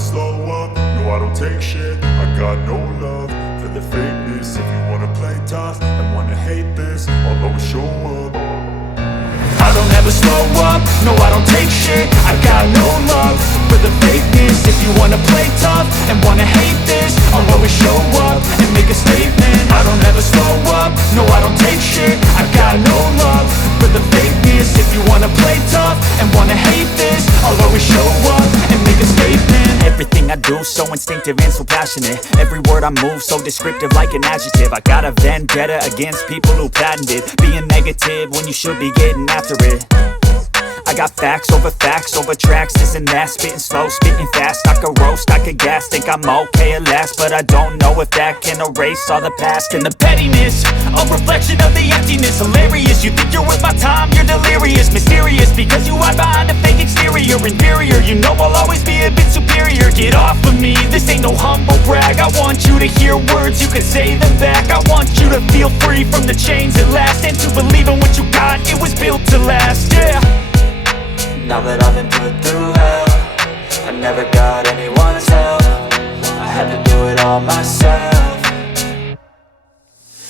slow up, no I don't take shit. I got no love for the fakeness. If you wanna play tough and wanna hate this, I'll always show up. I don't ever slow up, no I don't take shit. I got no love for the fakeness. If you wanna play tough and wanna hate this, I'll always show up and make a statement. I don't ever slow up, no I don't take shit. I got no love for the fakeness. If you wanna play tough and wanna hate this, I'll always show up and make a statement. Everything I do so instinctive and so passionate. Every word I move so descriptive like an adjective. I got a vendetta against people who patented being negative when you should be getting after it. I got facts over tracks, this and that. Spitting slow, spitting fast, I could roast, I could gas. Think I'm okay at last, but I don't know if that can erase all the past. And the pettiness, a reflection of the emptiness. Hilarious, you think you're worth my time, you're delirious. Mysterious, because you hide behind a fake exterior. Inferior, you know I'll always be a bit superior. Get off of me, this ain't no humble brag. I want you to hear words, you can say them back. I want you to feel free from the chains at last, and to believe in what you got, it was built to last, yeah. Now that I've been put through hell, I never got anyone's help. I had to do it all myself.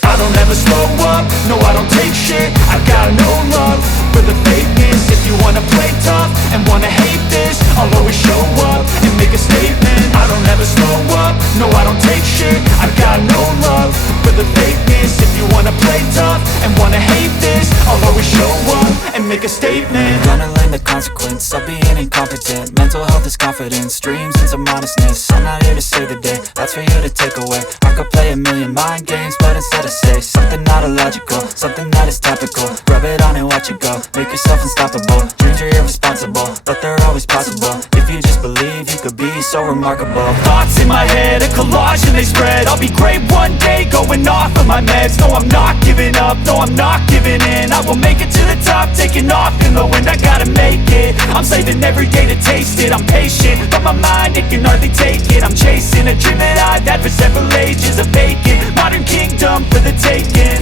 I don't ever slow up, no I don't take shit. I got no love for the fakeness. If you wanna play tough and wanna hate this, I'll always show up and make a statement. I don't ever slow up, no I don't take shit. I got no love for the fakeness. If you wanna play tough and wanna hate this, I'll always show up and make a statement. Gonna learn the consequence of being incompetent. Mental health is confidence, dreams and some honestness. I'm not here to save the day, that's for you to take away. I could play a million mind games, but instead I say something not illogical, something that is topical. Rub it on and watch it go, make yourself unstoppable. Dreams are irresponsible, but they're always possible. If you just believe, you could be so remarkable. Thoughts in my head, a collage and they spread. I'll be great one day, going off of my meds. No, I'm not giving up, no, I'm not giving in. I will make it to the top, taking off in the wind. I gotta make it, I'm saving every day to taste it. I'm patient, but my mind, it can hardly take it. I'm chasing a dream that I've had for several ages. A vacant, modern kingdom for the taking.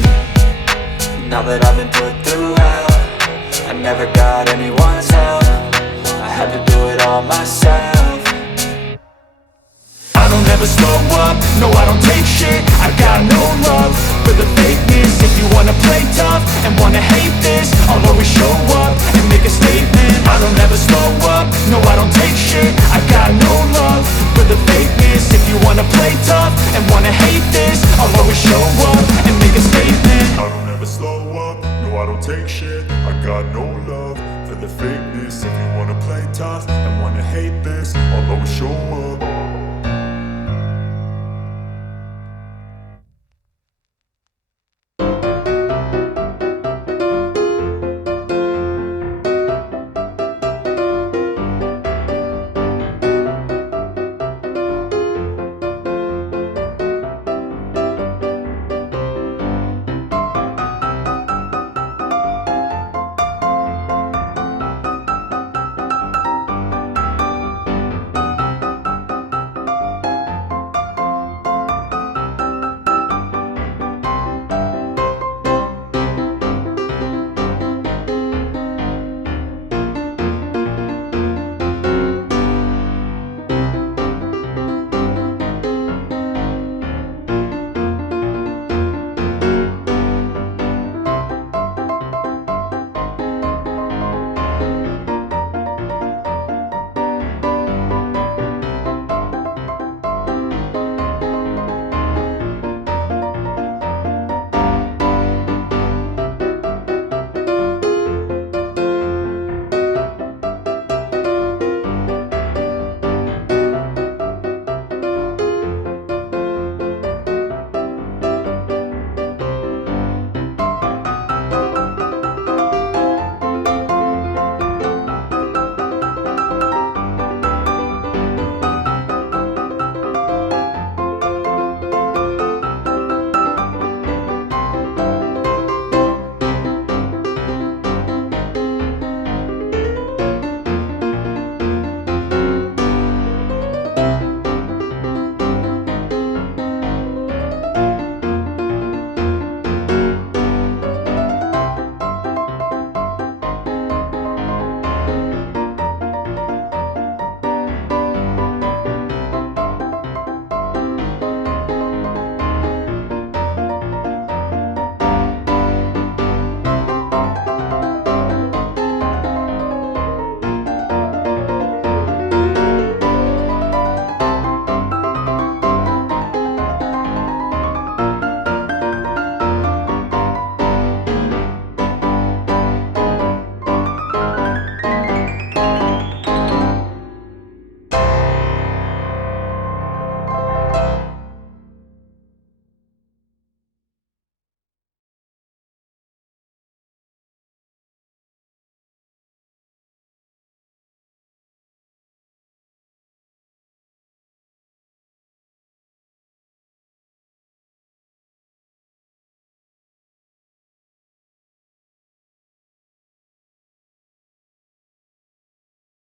Now that I've been put through hell, I never got anyone's help. I had to do it all myself. I don't ever slow up, no I don't take shit. I got no love for the fakeness. If you wanna play tough and wanna hate this, I'll always show up and make a statement. I don't ever slow up, no I don't take shit. I got no love for the fakeness. If you wanna play tough and wanna hate